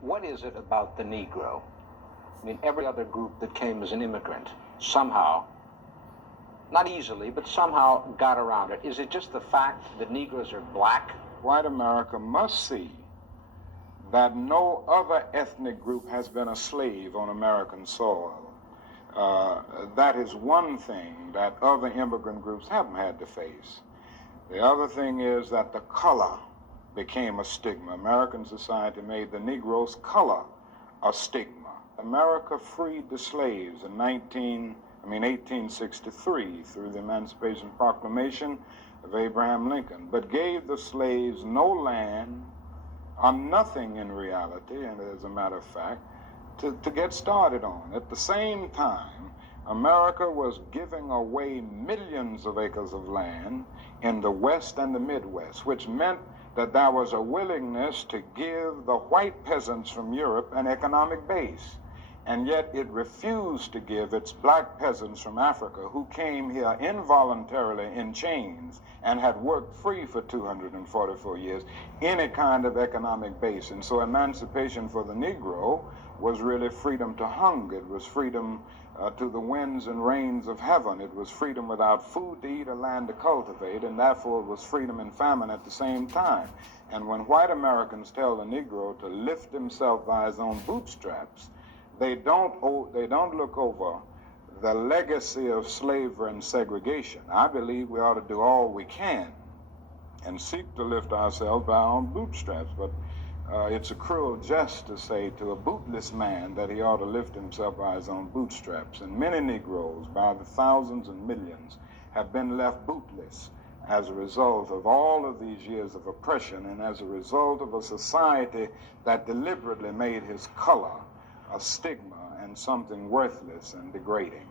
What is it about the Negro? I mean, every other group that came as an immigrant somehow, not easily, but somehow got around it. Is it just the fact that Negroes are black? White America must see that no other ethnic group has been a slave on American soil. That is one thing that other immigrant groups haven't had to face. The other thing is that the color became a stigma. American society made the Negro's color a stigma. America freed the slaves in 1863 through the Emancipation Proclamation of Abraham Lincoln, but gave the slaves no land or nothing in reality, and as a matter of fact, to get started on. At the same time, America was giving away millions of acres of land in the West and the Midwest, which meant that there was a willingness to give the white peasants from Europe an economic base. And yet it refused to give its black peasants from Africa, who came here involuntarily in chains and had worked free for 244 years, any kind of economic base. And so emancipation for the Negro was really freedom to hunger. It was freedom to the winds and rains of heaven. It was freedom without food to eat or land to cultivate, and therefore it was freedom and famine at the same time. And when white Americans tell the Negro to lift himself by his own bootstraps, they don't look over the legacy of slavery and segregation. I believe we ought to do all we can and seek to lift ourselves by our own bootstraps, but it's a cruel jest to say to a bootless man that he ought to lift himself by his own bootstraps. And many Negroes, by the thousands and millions, have been left bootless as a result of all of these years of oppression and as a result of a society that deliberately made his color a stigma and something worthless and degrading.